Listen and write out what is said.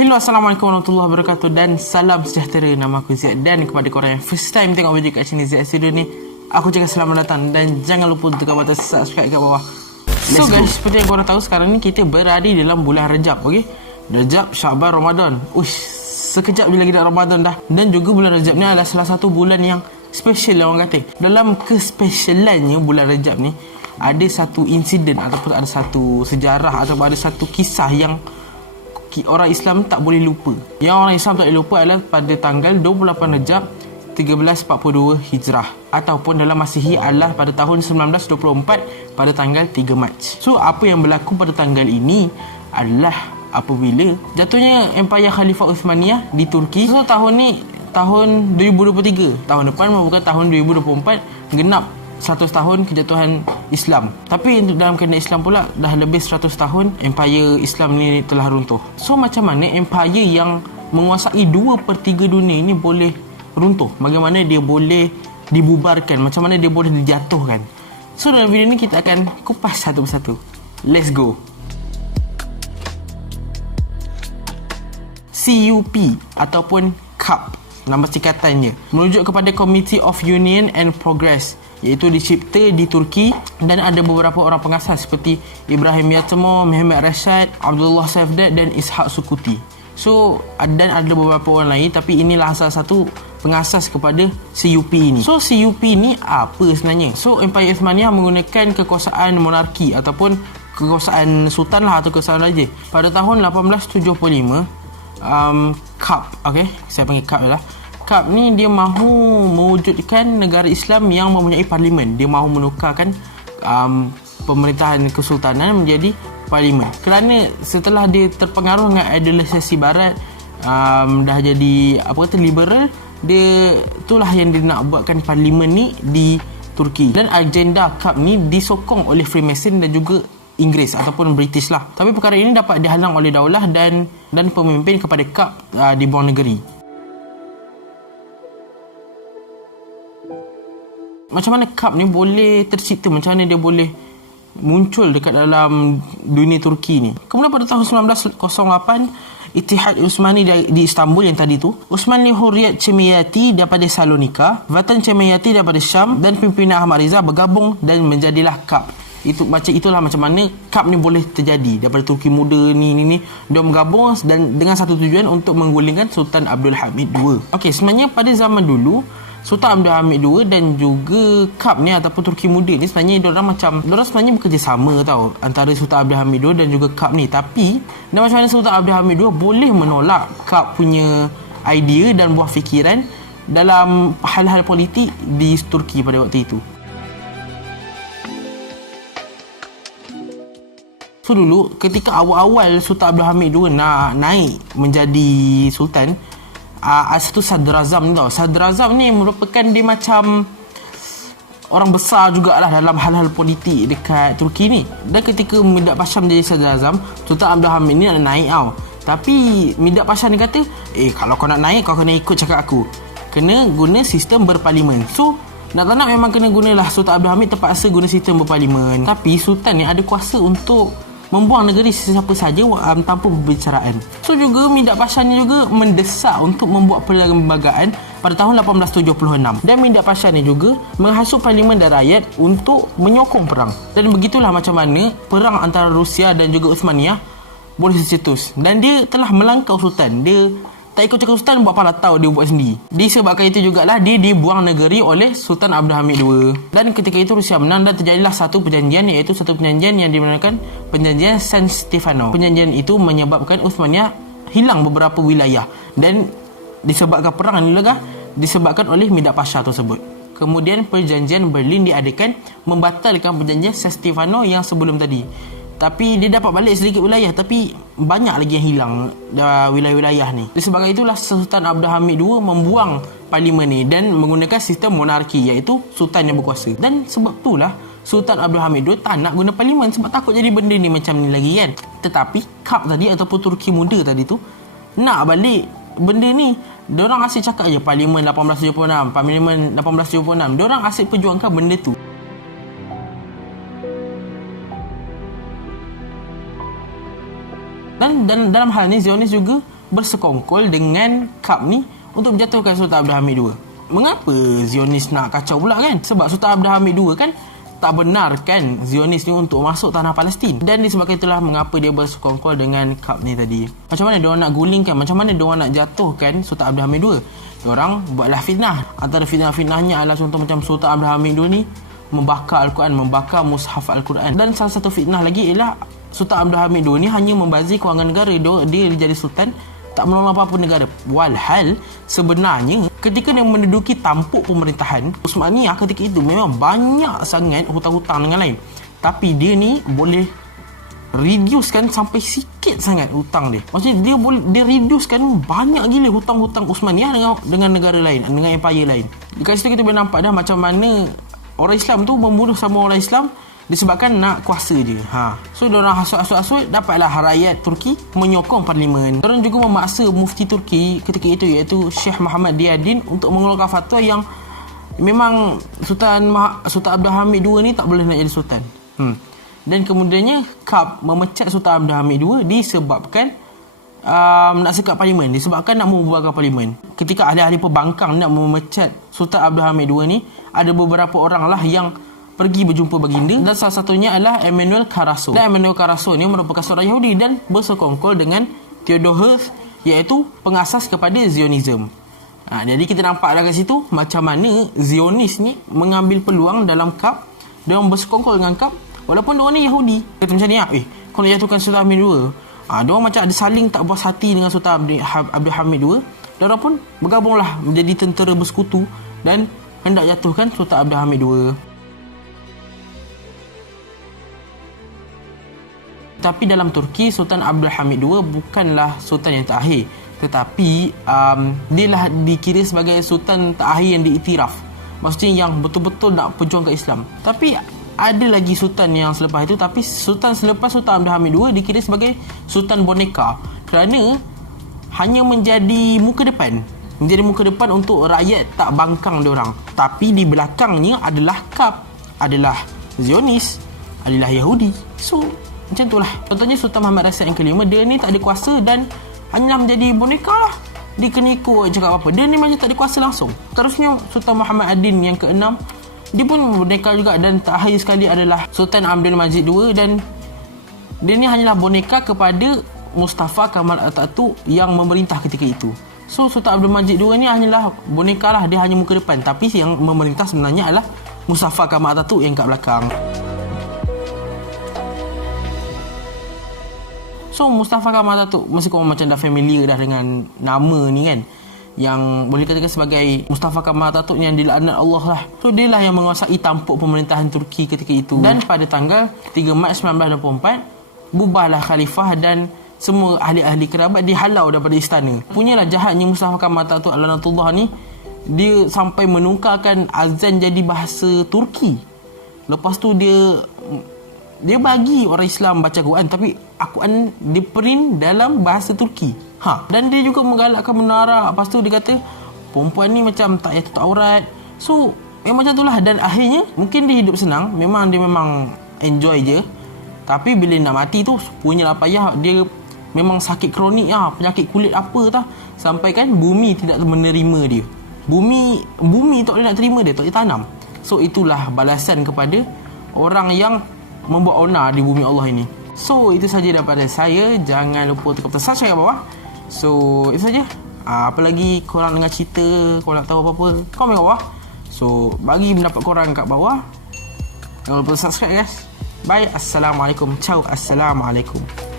Hello, Assalamualaikum warahmatullahi wabarakatuh dan salam sejahtera. Nama aku Ziad dan kepada korang yang first time tengok video kat sini Ziad Studio ni, aku cakap selamat datang dan jangan lupa tekan button subscribe kat bawah. So guys, seperti yang korang tahu sekarang ni kita berada dalam bulan Rajab, okey? Rajab, Syaban, Ramadan. Uish, sekejap je lagi dah Ramadan dah. Dan juga bulan Rajab ni adalah salah satu bulan yang special lah orang kata. Dalam kespesialannya bulan Rajab ni ada satu insiden ataupun ada satu sejarah ataupun ada satu kisah yang orang Islam tak boleh lupa. Yang orang Islam tak boleh lupa adalah pada tanggal 28 Rajab 1342 Hijrah ataupun dalam Masihi adalah pada tahun 1924 pada tanggal 3 Mac. So apa yang berlaku pada tanggal ini adalah apabila jatuhnya Empayar Khalifah Uthmaniyah di Turki. So tahun ni tahun 2023. Tahun depan merupakan tahun 2024 genap 100 tahun kejatuhan Islam. Tapi dalam keadaan Islam pula dah lebih 100 tahun Empayar Islam ni telah runtuh. So macam mana empayar yang menguasai 2/3 dunia ni boleh runtuh? Bagaimana dia boleh dibubarkan? Macam mana dia boleh dijatuhkan? So dalam video ni kita akan kupas satu persatu. Let's go. CUP ataupun CUP, nama singkatannya, merujuk kepada Committee of Union and Progress, iaitu dicipta di Turki dan ada beberapa orang pengasas seperti Ibrahim Yatemur, Mehmet Rashad, Abdullah Safdad dan Ishak Sukuti. So dan ada beberapa orang lain, tapi inilah salah satu pengasas kepada CUP ini. So CUP ni apa sebenarnya? So Empayar Uthmaniyah menggunakan kekuasaan monarki ataupun kekuasaan sultan lah atau kekuasaan raja. Pada tahun 1875 CUP, okay, saya panggil CUP lah. CUP ni dia mahu mewujudkan negara Islam yang mempunyai parlimen. Dia mahu menukarkan pemerintahan kesultanan menjadi parlimen. Kerana setelah dia terpengaruh dengan idealisasi barat, dah jadi apa kata liberal, dia itulah yang dia nak buatkan parlimen ni di Turki. Dan agenda CUP ni disokong oleh Freemason dan juga Inggeris ataupun British lah. Tapi perkara ini dapat dihalang oleh daulah dan pemimpin kepada CUP di bawah negeri. Macam mana CUP ni boleh tercipta, macam mana dia boleh muncul dekat dalam dunia Turki ni? Kemudian pada tahun 1908, Ittihad Uthmani di Istanbul yang tadi tu, Osmanli Hurriyat Cemiyati daripada Salonika, Vatan Cemiyati daripada Syam dan pimpinan Ahmad Riza bergabung dan menjadilah CUP. Itulah macam mana CUP ni boleh terjadi. Daripada Turki muda ni dia bergabung dan dengan satu tujuan untuk menggulingkan Sultan Abdul Hamid II. Okey, sebenarnya pada zaman dulu Sultan Abdul Hamid II dan juga CUP ni ataupun Turki muda ni sebenarnya diorang sebenarnya bekerjasama tau, antara Sultan Abdul Hamid II dan juga CUP ni. Tapi dan macam mana Sultan Abdul Hamid II boleh menolak CUP punya idea dan buah fikiran dalam hal-hal politik di Turki pada waktu itu? So dulu ketika awal-awal Sultan Abdul Hamid II nak naik menjadi sultan, ada satu Sadrazam ni tau. Sadrazam ni merupakan dia macam orang besar jugalah dalam hal-hal politik dekat Turki ni. Dan ketika Mirdad Pasha menjadi Sadrazam, Sultan Abdul Hamid ni nak naik tau. Tapi Mirdad Pasha ni kata, kalau kau nak naik kau kena ikut cakap aku, kena guna sistem berparlimen. So nak tak nak memang kena gunalah Sultan Abdul Hamid terpaksa guna sistem berparlimen. Tapi Sultan ni ada kuasa untuk membuang negeri sesiapa saja tanpa perbicaraan. So juga Mirdad Pasha ni juga mendesak untuk membuat perlembagaan pada tahun 1876. Dan Mirdad Pasha ni juga menghasut parlimen dan rakyat untuk menyokong perang. Dan begitulah macam mana perang antara Rusia dan juga Uthmaniyah boleh tercetus. Dan dia telah melangkau Sultan. Dia tak ikut cakap Sultan, buat apa tahu dia buat sendiri. Disebabkan itu jugalah dia dibuang negeri oleh Sultan Abdul Hamid II. Dan ketika itu Rusia menang dan terjadilah satu perjanjian, iaitu satu perjanjian yang dinamakan Perjanjian San Stefano. Perjanjian itu menyebabkan Uthmaniyah hilang beberapa wilayah dan disebabkan perang ini disebabkan oleh Mirdad Pasha tersebut. Kemudian perjanjian Berlin diadakan membatalkan perjanjian San Stefano yang sebelum tadi. Tapi dia dapat balik sedikit wilayah, tapi banyak lagi yang hilang wilayah-wilayah ni. Disebabkan itulah Sultan Abdul Hamid II membuang parlimen ni dan menggunakan sistem monarki, iaitu sultan yang berkuasa. Dan sebab itulah Sultan Abdul Hamid II tak nak guna parlimen sebab takut jadi benda ni macam ni lagi kan. Tetapi CUP tadi ataupun Turki muda tadi tu nak balik benda ni. Diorang asyik cakap je parlimen 1876, parlimen 1876. Diorang asyik perjuangkan benda tu. Dan dalam hal ni Zionis juga bersekongkol dengan kap ni untuk menjatuhkan Sultan Abdul Hamid II. Mengapa Zionis nak kacau pula kan? Sebab Sultan Abdul Hamid II kan tak benarkan Zionis ni untuk masuk tanah Palestin. Dan disebabkan itulah mengapa dia bersekongkol dengan kap ni tadi. Macam mana diorang nak gulingkan, macam mana diorang nak jatuhkan Sultan Abdul Hamid II? Diorang buatlah fitnah. Antara fitnah-fitnahnya adalah contoh macam Sultan Abdul Hamid II ni membakar Al-Quran, membakar mushaf Al-Quran. Dan salah satu fitnah lagi ialah Sultan Abdul Hamid II ni hanya membazir kewangan negara. Dia jadi sultan, tak menolong apa-apa negara. Walhal sebenarnya ketika dia menduduki tampuk pemerintahan, Uthmaniyah ketika itu memang banyak sangat hutang-hutang dengan lain. Tapi dia ni boleh reducekan sampai sikit sangat hutang dia. Maksudnya dia reducekan banyak gila hutang-hutang Uthmaniyah dengan negara lain, dengan empire lain. Dekat situ kita boleh nampak dah macam mana orang Islam tu membunuh sama orang Islam disebabkan nak kuasa je. So diorang hasut-hasut dapatlah rakyat Turki menyokong parlimen. Diorang juga memaksa mufti Turki ketika itu iaitu Syekh Muhammad Diyadin untuk mengeluarkan fatwa yang memang Sultan Abdul Hamid II ni tak boleh nak jadi sultan. Dan kemudiannya KAP memecat Sultan Abdul Hamid II disebabkan nak sekat parlimen, disebabkan nak membubarkan parlimen. Ketika ahli-ahli pembangkang nak memecat Sultan Abdul Hamid II ni, ada beberapa orang lah yang pergi berjumpa baginda, dan salah satunya adalah Emmanuel Karaso. Dan Emmanuel Karaso ni merupakan seorang Yahudi dan bersekongkol dengan Theodor Herzl, iaitu pengasas kepada Zionism. Jadi kita nampak dari situ macam mana Zionis ni mengambil peluang dalam KAP. Dia orang bersekongkol dengan KAP walaupun dia orang ni Yahudi. Kata macam ni, kalau nak jatuhkan Sultan Hamid II, dia orang macam ada saling tak puas hati dengan Sultan Abdul Hamid II. Dia orang pun bergabunglah menjadi tentera bersekutu dan hendak jatuhkan Sultan Abdul Hamid II. Tapi dalam Turki, Sultan Abdul Hamid II bukanlah sultan yang terakhir, tetapi dia lah dikira sebagai sultan terakhir yang diiktiraf. Maksudnya yang betul-betul nak berjuang ke Islam. Tapi ada lagi sultan yang selepas itu, tapi sultan selepas Sultan Abdul Hamid II dikira sebagai sultan boneka kerana hanya menjadi muka depan untuk rakyat tak bangkang diorang. Tapi di belakangnya adalah KAP, adalah Zionis, adalah Yahudi. So macam itulah. Contohnya Sultan Muhammad Rashid yang kelima, dia ni tak ada kuasa dan hanyalah menjadi boneka lah. Dia kena ikut cakap apa. Dia ni macam tak ada kuasa langsung. Terusnya Sultan Muhammad Adin yang keenam, dia pun boneka juga. Dan terakhir sekali adalah Sultan Abdul Majid II, dan dia ni hanyalah boneka kepada Mustafa Kamal Atatürk yang memerintah ketika itu. So Sultan Abdul Majid II ni hanyalah boneka lah. Dia hanya muka depan, tapi yang memerintah sebenarnya adalah Mustafa Kamal Atatürk yang kat belakang. So Mustafa Kamal Atatürk, mesti korang macam dah familiar dah dengan nama ni kan, yang boleh dikatakan sebagai Mustafa Kamal Atatürk yang dilaknat Allah lah. So dia lah yang menguasai tampuk pemerintahan Turki ketika itu. Dan pada tanggal 3 Mac 1924 bubarlah khalifah dan semua ahli-ahli kerabat dihalau daripada istana. Punyalah jahatnya Mustafa Kamal Atatürk laknatullah ni, dia sampai menungkarkan azan jadi bahasa Turki. Lepas tu dia bagi orang Islam baca Quran, tapi Al-Quran dia print dalam bahasa Turki. Dan dia juga menggalakkan menara. Lepas tu dia kata perempuan ni macam tak payah tutup aurat. So macam itulah. Dan akhirnya mungkin dia hidup senang, dia memang enjoy je. Tapi bila nak mati tu punyalah payah. Dia memang sakit kronik penyakit kulit apa sampai kan bumi tidak menerima dia. Bumi tak boleh nak terima dia, tak boleh tanam. So itulah balasan kepada orang yang membuat onar di bumi Allah ini. So itu saja daripada saya. Jangan lupa tekan butang subscribe kat bawah. So itu saja. Apa lagi korang dengar cerita, korang nak tahu apa-apa, komen kat bawah. So bagi pendapat korang kat bawah. Jangan lupa subscribe guys. Bye. Assalamualaikum. Ciao. Assalamualaikum.